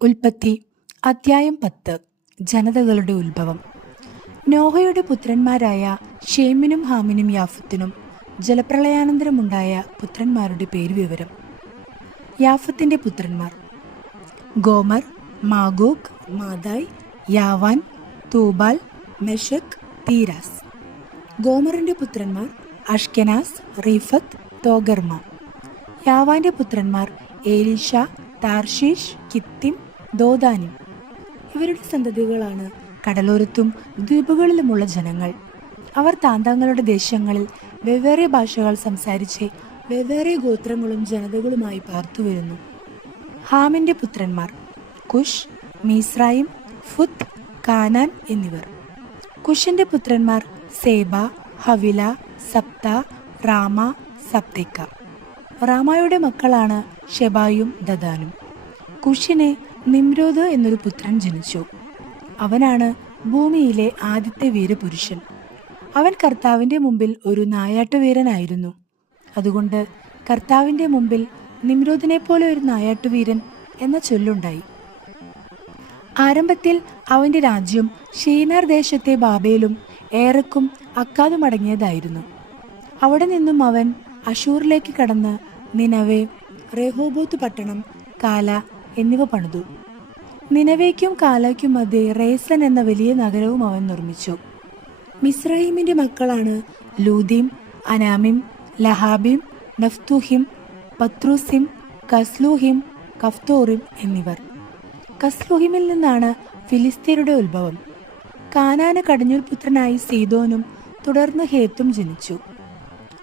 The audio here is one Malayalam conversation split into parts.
ഉൽപ്പത്തി അദ്ധ്യായം 10. ജനതകളുടെ ഉത്ഭവം. നോഹയുടെ പുത്രന്മാരായ ഷേമിനും ഹാമിനും യാഫത്തിനും ജലപ്രളയാനന്തരമുണ്ടായ പുത്രന്മാരുടെ പേരുവിവരം. യാഫത്തിന്റെ പുത്രന്മാർ: ഗോമർ, മാഗോഗ്, മാദായ്, യാവാൻ, തൂബാൽ, മെഷക്, തീരാസ്. ഗോമറിന്റെ പുത്രന്മാർ അഷ്കെനാസ്, റീഫത്ത്, തോഗർമ. യാവാന്റെ പുത്രന്മാർ ഏലീഷ, താർഷീഷ്, കിത്തിം, ദോദാനും. ഇവരുടെ സന്തതികളാണ് കടലോരത്തും ദ്വീപുകളിലുമുള്ള ജനങ്ങൾ. അവർ താന്താങ്ങളുടെ ദേശങ്ങളിൽ വെവ്വേറെ ഭാഷകൾ സംസാരിച്ച് വെവ്വേറെ ഗോത്രങ്ങളും ജനതകളുമായി പാർത്തുവരുന്നു. ഹാമിന്റെ പുത്രന്മാർ കുഷ്, മീസ്രായിം, ഫുത്ത്, കാനാൻ എന്നിവർ. കുഷിന്റെ പുത്രന്മാർ സേബ, ഹവില, സപ്ത, റാമ, സപ്തേക്ക. റാമയുടെ മക്കളാണ് ഷെബായും ദദാനും. കുഷിന് നിമ്രോദ് എന്നൊരു പുത്രൻ ജനിച്ചു. അവനാണ് ഭൂമിയിലെ ആദ്യത്തെ വീരപുരുഷൻ. അവൻ കർത്താവിന്റെ മുമ്പിൽ ഒരു നായാട്ടുവീരനായിരുന്നു. അതുകൊണ്ട് കർത്താവിന്റെ മുമ്പിൽ നിമ്രോദിനെ പോലെ ഒരു നായാട്ടുവീരൻ എന്ന ചൊല്ലുണ്ടായി. ആരംഭത്തിൽ അവന്റെ രാജ്യം ഷീനാർ ദേശത്തെ ബാബേലും ഏറക്കും അക്കാദും അടങ്ങിയതായിരുന്നു. അവിടെ നിന്നും അവൻ അശൂറിലേക്ക് കടന്ന് നിനവേ, റെഹോബോത്ത് പട്ടണം, കാല എന്നിവ പണിതു. നിനവേക്കും കാലയ്ക്കും മധ്യേ റേസൻ എന്ന വലിയ നഗരവും അവൻ നിർമ്മിച്ചു. മിസ്രയീമിന്റെ മക്കളാണ് ലൂദീം, അനാമിം, ലഹാബിം, നഫ്തൂഹിം, പത്രൂസിം, കസ്ലൂഹിം, കഫ്തോറിം എന്നിവർ. കസ്ലൂഹിമിൽ നിന്നാണ് ഫിലിസ്തീനയുടെ ഉത്ഭവം. കാനാന് കടിഞ്ഞൂൽ പുത്രനായി സീദോനും തുടർന്ന് ഹേത്തും ജനിച്ചു.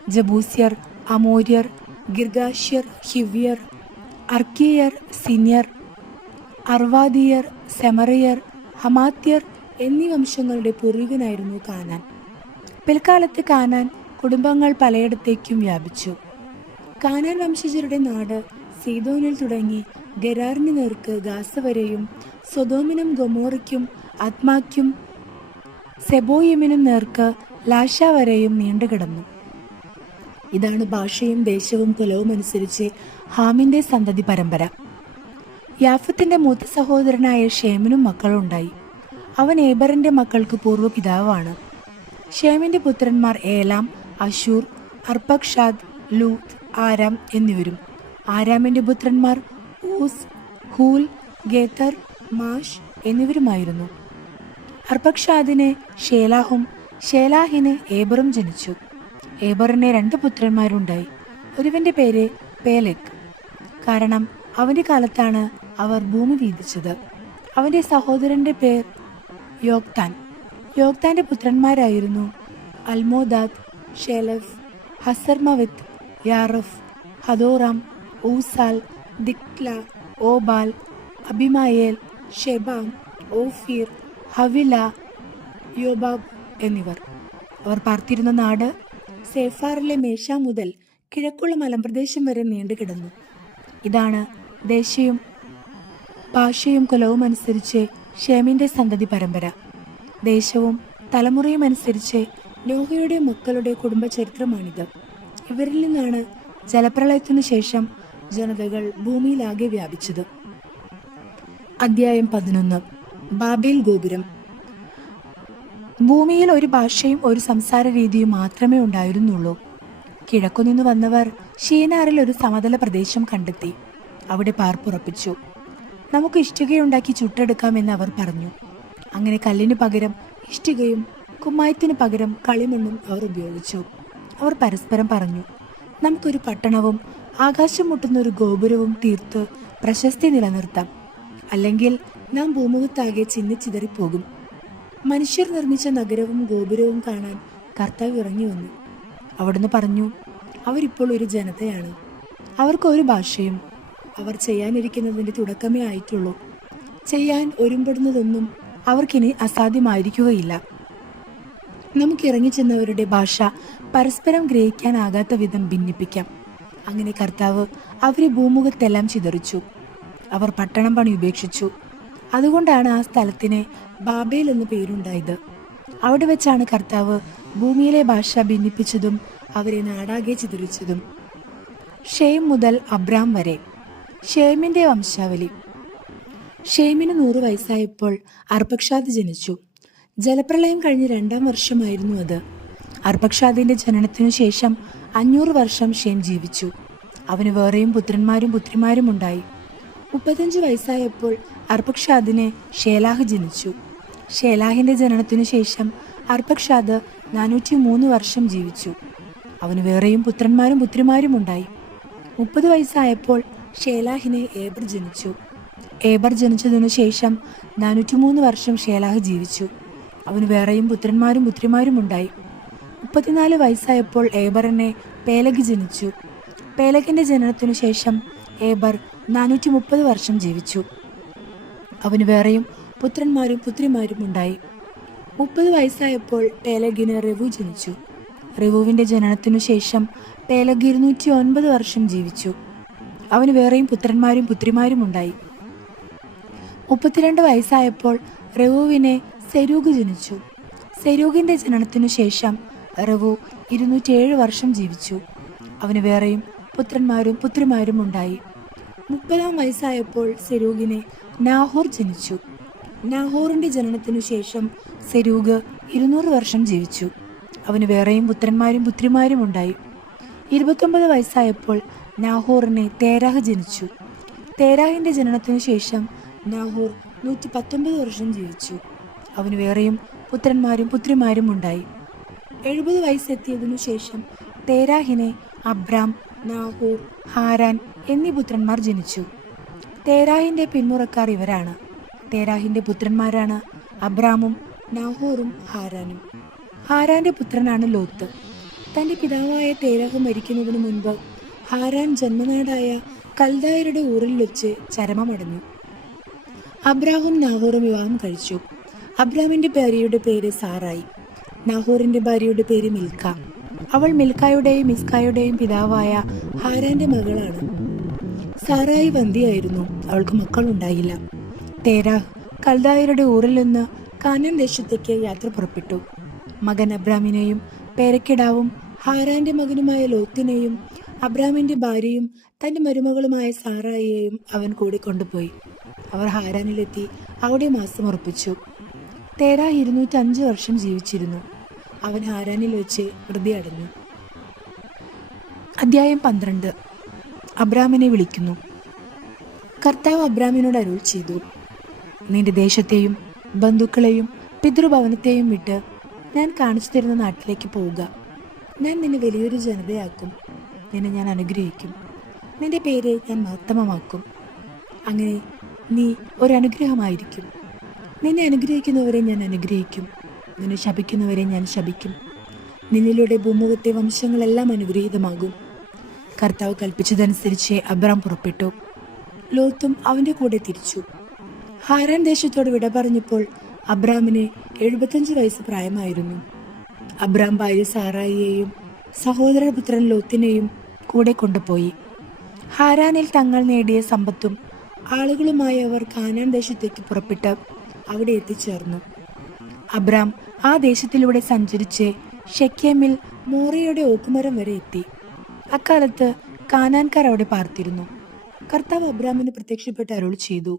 ജബൂസ്യർ, അമോര്യർ, ഗിർഗാഷ്യർ, ഹിവ്യർ, അർക്കിയർ, സിന്യർ, അർവാദിയർ, സെമറിയർ, ഹമാത്യർ എന്നീ വംശങ്ങളുടെ പൂർവികനായിരുന്നു കാനാൻ. പിൽക്കാലത്ത് കാനാൻ കുടുംബങ്ങൾ പലയിടത്തേക്കും വ്യാപിച്ചു. കാനാൻ വംശജരുടെ നാട് സീദോനിൽ തുടങ്ങി ഗരാറിന് നേർക്ക് ഗാസ വരെയും സൊദോമിനും ഗൊമോറയ്ക്കും അദ്മാക്കും സെബോയിമിനും നേർക്ക് ലാഷ വരെയും നീണ്ടുകിടന്നു. ഇതാണ് ഭാഷയും ദേശവും കുലവും അനുസരിച്ച് ഹാമിന്റെ സന്തതി പരമ്പര. യാഫത്തിന്റെ മൂത്ത സഹോദരനായ ഷേമിനും മക്കളുണ്ടായി. അവൻ ഏബറിന്റെ മക്കൾക്ക് പൂർവ്വപിതാവാണ്. ഷേമിന്റെ പുത്രന്മാർ ഏലാം, അശൂർ, അർപ്പക്ഷാദ്, ലൂത്ത്, ആരാം എന്നിവരും. ആരാമിന്റെ പുത്രന്മാർ ഊസ്, ഹൂൽ, ഗേത്തർ, മാഷ് എന്നിവരുമായിരുന്നു. അർപ്പക്ഷാദിന് ഷേലാഹും ഷേലാഹിന് ഏബറും ജനിച്ചു. ഏബറിന് 2 പുത്രന്മാരുണ്ടായി. ഒരുവന്റെ പേര് പേലെക്, കാരണം അവന്റെ കാലത്താണ് അവർ ഭൂമി വീതിച്ചത്. അവന്റെ സഹോദരന്റെ പേർ യോക്താൻ. യോക്താന്റെ പുത്രന്മാരായിരുന്നു അൽമോദാദ്, ഷെലഫ്, ഹസർമവിത്ത്, യാറഫ്, ഹദോറാം, ഊസാൽ, ദിക്ല, ഓബാൽ, അബിമായേൽ, ഷെബാം, ഓഫീർ, ഹവില, യോബാബ് എന്നിവർ. അവർ പാർത്തിരുന്ന നാട് സേഫാറിലെ മേശ മുതൽ കിഴക്കുള്ള മലമ്പ്രദേശം വരെ നീണ്ടുകിടന്നു. ഇതാണ് ദേശയും ഭാഷയും കുലവും അനുസരിച്ച് ഷേമിന്റെ സന്തതി പരമ്പര. ദേശവും തലമുറയും അനുസരിച്ച് നോഹയുടെ മക്കളുടെ കുടുംബ ചരിത്രമാണിത്. ഇവരിൽ നിന്നാണ് ജലപ്രളയത്തിനു ശേഷം ജനതകൾ ഭൂമിയിലാകെ വ്യാപിച്ചത്. അദ്ധ്യായം 11. ബാബേൽ ഗോപുരം. ഭൂമിയിൽ ഒരു ഭാഷയും ഒരു സംസാര രീതിയും മാത്രമേ ഉണ്ടായിരുന്നുള്ളൂ. കിഴക്കുനിന്ന് വന്നവർ ഷീനാറിൽ ഒരു സമതല പ്രദേശം കണ്ടെത്തി. അവിടെ പാർപ്പുറപ്പിച്ചു. നമുക്ക് ഇഷ്ടികയുണ്ടാക്കി ചുട്ടെടുക്കാമെന്ന് അവർ പറഞ്ഞു. അങ്ങനെ കല്ലിന് പകരം ഇഷ്ടികയും കുമ്മായത്തിന് പകരം കളിമണ്ണും അവർ ഉപയോഗിച്ചു. അവർ പരസ്പരം പറഞ്ഞു, നമുക്കൊരു പട്ടണവും ആകാശം മുട്ടുന്ന ഒരു ഗോപുരവും തീർത്ത് പ്രശസ്തി നിലനിർത്താം. അല്ലെങ്കിൽ നാം ഭൂമുഖത്താകെ ചിന്നിച്ചിതറിപ്പോകും. മനുഷ്യർ നിർമ്മിച്ച നഗരവും ഗോപുരവും കാണാൻ കർത്താവ് ഇറങ്ങി വന്നു. അവിടുന്ന് പറഞ്ഞു, അവരിപ്പോൾ ഒരു ജനതയാണ്. അവർക്ക് ഒരു ഭാഷയും. അവർ ചെയ്യാനിരിക്കുന്നതിൻ്റെ തുടക്കമേ ആയിട്ടുള്ളൂ. ചെയ്യാൻ ഒരുമ്പെടുന്നതൊന്നും അവർക്കിനി അസാധ്യമായിരിക്കുകയില്ല. നമുക്ക് ഇറങ്ങിച്ചെന്നവരുടെ ഭാഷ പരസ്പരം ഗ്രഹിക്കാനാകാത്ത വിധം ഭിന്നിപ്പിക്കാം. അങ്ങനെ കർത്താവ് അവരെ ഭൂമുഖത്തെല്ലാം ചിതറിച്ചു. അവർ പട്ടണം പണി ഉപേക്ഷിച്ചു. അതുകൊണ്ടാണ് ആ സ്ഥലത്തിന് ബാബേൽ എന്ന് പേരുണ്ടായത്. അവിടെ വെച്ചാണ് കർത്താവ് ഭൂമിയിലെ ഭാഷ ഭിന്നിപ്പിച്ചതും അവരെ നാടാകെ ചിതറിച്ചതും. ഷേം മുതൽ അബ്രാം വരെ. ഷേമിന്റെ വംശാവലി. ഷേമിന് 100 വയസ്സായപ്പോൾ അർപ്പക്ഷാദ് ജനിച്ചു. ജലപ്രളയം കഴിഞ്ഞ് 2ാം വർഷമായിരുന്നു അത്. അർപ്പക്ഷാദിന്റെ ജനനത്തിനു ശേഷം 500 വർഷം ഷേം ജീവിച്ചു. അവന് വേറെയും പുത്രന്മാരും പുത്രിമാരും ഉണ്ടായി. 35 വയസ്സായപ്പോൾ അർപ്പക്ഷാദിന് ഷേലാഹ് ജനിച്ചു. ഷേലാഹിന്റെ ജനനത്തിനു ശേഷം അർപ്പക്ഷാദ് 403 വർഷം ജീവിച്ചു. അവന് വേറെയും പുത്രന്മാരും പുത്രിമാരും ഉണ്ടായി. 30 വയസ്സായപ്പോൾ ഷേലാഹിന് ഏബർ ജനിച്ചു. ഏബർ ജനിച്ചതിനു ശേഷം 403 വർഷം ഷേലാഹ് ജീവിച്ചു. അവന് വേറെയും പുത്രന്മാരും പുത്രിമാരും ഉണ്ടായി. 34 വയസ്സായപ്പോൾ ഏബറിനെ പേലഗ് ജനിച്ചു. പേലഗിന്റെ ജനനത്തിനു ശേഷം ഏബർ 430 വർഷം ജീവിച്ചു. അവന് വേറെയും പുത്രന്മാരും പുത്രിമാരും ഉണ്ടായി. 30 വയസ്സായപ്പോൾ പേലഗിന് റെവു ജനിച്ചു. റെവുവിന്റെ ജനനത്തിനു ശേഷം പേലഗ് 209 വർഷം ജീവിച്ചു. അവന് വേറെയും പുത്രന്മാരും പുത്രിമാരും ഉണ്ടായി. 32 വയസ്സായപ്പോൾ റെവുവിനെ സെരൂഗ് ജനിച്ചു. സെരൂഗിന്റെ ജനനത്തിനു ശേഷം റെവു 207 വർഷം ജീവിച്ചു. അവന് വേറെയും പുത്രന്മാരും പുത്രിമാരും ഉണ്ടായി. 30-ാം വയസ്സായപ്പോൾ സെരൂഗിനെ നാഹോർ ജനിച്ചു. നാഹോറിന്റെ ജനനത്തിനു ശേഷം സെരൂഗ് 200 വർഷം ജീവിച്ചു. അവന് വേറെയും പുത്രന്മാരും പുത്രിമാരും ഉണ്ടായി. 29 വയസ്സായപ്പോൾ നാഹോറിനെ തേരാഹ് ജനിച്ചു. തേരാഹിന്റെ ജനനത്തിനു ശേഷം നാഹോർ 119 വർഷം ജീവിച്ചു. അവന് വേറെയും പുത്രന്മാരും പുത്രിമാരും ഉണ്ടായി. 70 വയസ്സെത്തിയതിനു ശേഷം തേരാഹിനെ അബ്രാം, നാഹോർ, ഹാരാൻ എന്നീ പുത്രന്മാർ ജനിച്ചു. തേരാഹിന്റെ പിന്മുറക്കാർ ഇവരാണ്. തേരാഹിന്റെ പുത്രന്മാരാണ് അബ്രാമും നാഹോറും ഹാരാനും. ഹാരാന്റെ പുത്രനാണ് ലോത്ത്. തന്റെ പിതാവായ തേരാഹ് മരിക്കുന്നതിന് മുൻപ് ഹാരാൻ ജന്മനാടായ കൽദായരുടെ ഊറിൽ വെച്ച് ചരമമടഞ്ഞു. അബ്രാഹും നാഹോറും വിവാഹം കഴിച്ചു. അബ്രാമിന്റെ ഭാര്യയുടെ പേര് സാറായി. നാഹോറിന്റെ ഭാര്യയുടെ പേര് മിൽക്ക. അവൾ മിൽക്കായുടെയും മിസ്കായുടെയും പിതാവായ ഹാരാന്റെ മകളാണ്. സാറായി വന്ധ്യയായിരുന്നു. അവൾക്ക് മക്കളുണ്ടായില്ല. തേരാഹ് കൽദായരുടെ ഊറിൽ നിന്ന് കാനാൻ ദേശത്തേക്ക് യാത്ര പുറപ്പെട്ടു. മകൻ അബ്രാമിനെയും പേരക്കിടാവും ഹാരാന്റെ മകനുമായ ലോത്തിനെയും അബ്രാമിന്റെ ഭാര്യയും തന്റെ മരുമകളുമായ സാറായിയെയും അവൻ കൂടെ കൊണ്ടുപോയി. അവർ ഹാരാനിലെത്തി അവിടെ മാസം ഉറപ്പിച്ചു. തേരാഹ് 205 വർഷം ജീവിച്ചിരുന്നു. അവൻ ഹാരാനിൽ വെച്ച് വൃതി അടഞ്ഞു. അധ്യായം 12. അബ്രാമിനെ വിളിക്കുന്നു. കർത്താവ് അബ്രാമിനോട് അരുൾ ചെയ്തു, നിന്റെ ദേശത്തെയും ബന്ധുക്കളെയും പിതൃഭവനത്തെയും വിട്ട് ഞാൻ കാണിച്ചു തരുന്ന നാട്ടിലേക്ക് പോവുക. ഞാൻ നിന്നെ വലിയൊരു ജനതയാക്കും. നിന്നെ ഞാൻ അനുഗ്രഹിക്കും. നിന്റെ പേരെ ഞാൻ മഹത്തമമാക്കും. അങ്ങനെ നീ ഒരനുഗ്രഹമായിരിക്കും. നിന്നെ അനുഗ്രഹിക്കുന്നവരെ ഞാൻ അനുഗ്രഹിക്കും. നിന്നെ ശപിക്കുന്നവരെ ഞാൻ ശപിക്കും. നിന്നിലൂടെ ഭൂമുഖത്തെ വംശങ്ങളെല്ലാം അനുഗ്രഹീതമാകും. കർത്താവ് കൽപ്പിച്ചതനുസരിച്ച് അബ്രാം പുറപ്പെട്ടു. ലോത്തും അവന്റെ കൂടെ തിരിച്ചു. ഹാരാൻ ദേശത്തോട് വിട പറഞ്ഞപ്പോൾ അബ്രാമിന് 75 വയസ്സ് പ്രായമായിരുന്നു. അബ്രാം ഭാര്യ സാറായിയെയും സഹോദരപുത്രൻ ലോത്തിനെയും കൂടെ കൊണ്ടുപോയി. ഹാരാനിൽ തങ്ങൾ നേടിയ സമ്പത്തും ആളുകളുമായി അവർ കാനാൻ ദേശത്തേക്ക് പുറപ്പെട്ട് അവിടെ എത്തിച്ചേർന്നു. അബ്രാം ആ ദേശത്തിലൂടെ സഞ്ചരിച്ച് ഷെക്കേമിൽ മോറയുടെ ഓക്കുമരം വരെ എത്തി. അക്കാലത്ത് കാനാൻകാർ അവിടെ പാർത്തിരുന്നു. കർത്താവ് അബ്രാമിന് പ്രത്യക്ഷപ്പെട്ട് അരുൾ ചെയ്തു,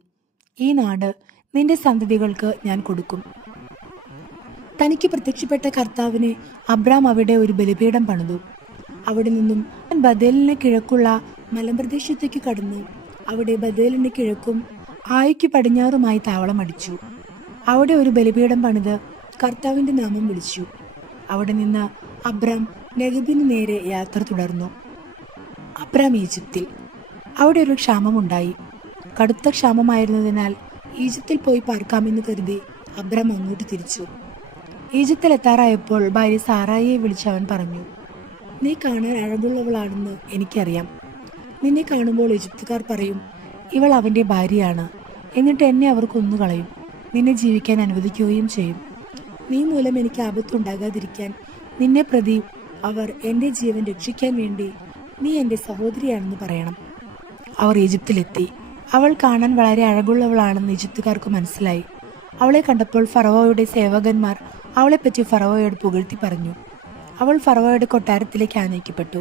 ഈ നാട് നിന്റെ സന്തതികൾക്ക് ഞാൻ കൊടുക്കും. തനിക്ക് പ്രത്യക്ഷപ്പെട്ട കർത്താവിനെ അബ്രാം അവിടെ ഒരു ബലിപീഠം പണിതു. അവിടെ നിന്നും ബദേലിന് കിഴക്കുള്ള മലമ്പ്രദേശത്തേക്ക് കടന്നു അവിടെ ബദേലിന് കിഴക്കും ആയിക്ക് പടിഞ്ഞാറുമായി താവളമടിച്ചു. അവിടെ ഒരു ബലിപീഠം പണിത് കർത്താവിന്റെ നാമം വിളിച്ചു. അവിടെ നിന്ന് അബ്രാം നെഗബിന് നേരെ യാത്ര തുടർന്നു. അബ്രാം ഈജിപ്തിൽ. അവിടെ ഒരു ക്ഷാമമുണ്ടായി. കടുത്ത ക്ഷാമമായിരുന്നതിനാൽ ഈജിപ്തിൽ പോയി പാർക്കാമെന്ന് കരുതി അബ്രാം അങ്ങോട്ട് തിരിച്ചു. ഈജിപ്തിൽ എത്താറായപ്പോൾ ഭാര്യ സാറായിയെ വിളിച്ച് അവൻ പറഞ്ഞു, നീ കാണാൻ അഴകുള്ളവളാണെന്ന് എനിക്കറിയാം. നിന്നെ കാണുമ്പോൾ ഈജിപ്തുകാർ പറയും, ഇവൾ അവന്റെ ഭാര്യയാണ്. എന്നിട്ട് എന്നെ അവർ കൊന്നുകളയും. നിന്നെ ജീവിക്കാൻ അനുവദിക്കുകയും ചെയ്യും. നീ മൂലം എനിക്ക് ആപത്തുണ്ടാകാതിരിക്കാൻ നിന്നെ പ്രതി അവർ എൻ്റെ ജീവൻ രക്ഷിക്കാൻ വേണ്ടി നീ എൻ്റെ സഹോദരിയാണെന്ന് പറയണം. അവർ ഈജിപ്തിലെത്തി. അവൾ കാണാൻ വളരെ അഴകുള്ളവളാണെന്ന് ഈജിപ്തുകാർക്ക് മനസ്സിലായി. അവളെ കണ്ടപ്പോൾ ഫറവോയുടെ സേവകന്മാർ അവളെപ്പറ്റി ഫറവോയോട് പുകഴ്ത്തി പറഞ്ഞു. അവൾ ഫറവോയുടെ കൊട്ടാരത്തിലേക്ക് ആനയിക്കപ്പെട്ടു.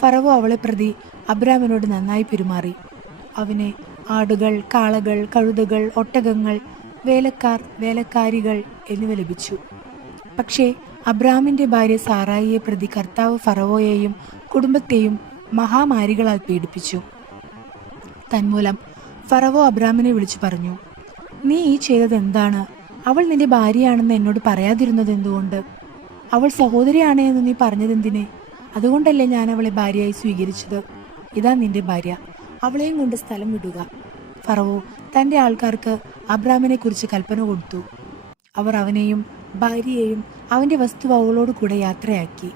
ഫറവോ അവളെ പ്രതി അബ്രാമിനോട് നന്നായി പെരുമാറി. അവനെ ആടുകൾ, കാളകൾ, കഴുതകൾ, ഒട്ടകങ്ങൾ, വേലക്കാർ, വേലക്കാരികൾ എന്നിവ ലഭിച്ചു. പക്ഷേ അബ്രാമിന്റെ ഭാര്യ സാറായിയെ പ്രതി കർത്താവ് ഫറവോയെയും കുടുംബത്തെയും മഹാമാരികളാൽ പീഡിപ്പിച്ചു. തന്മൂലം ഫറവോ അബ്രാമിനെ വിളിച്ചു പറഞ്ഞു, നീ ഈ ചെയ്തത് എന്താണ്? അവൾ നിന്റെ ഭാര്യയാണെന്ന് എന്നോട് പറയാതിരുന്നത് എന്തുകൊണ്ട്? അവൾ സഹോദരിയാണ് എന്ന് നീ പറഞ്ഞതെന്തിനെ? അതുകൊണ്ടല്ലേ ഞാൻ അവളെ ഭാര്യയായി സ്വീകരിച്ചത്. ഇതാ നിന്റെ ഭാര്യ, അവളെയും കൊണ്ട് സ്ഥലം വിടുക. ഫറവോ തന്റെ ആൾക്കാർക്ക് അബ്രാമിനെ കുറിച്ച് കൽപ്പന കൊടുത്തു. അവർ അവനെയും ഭാര്യയെയും അവന്റെ വസ്തുവകകളോട് കൂടെ യാത്രയാക്കി.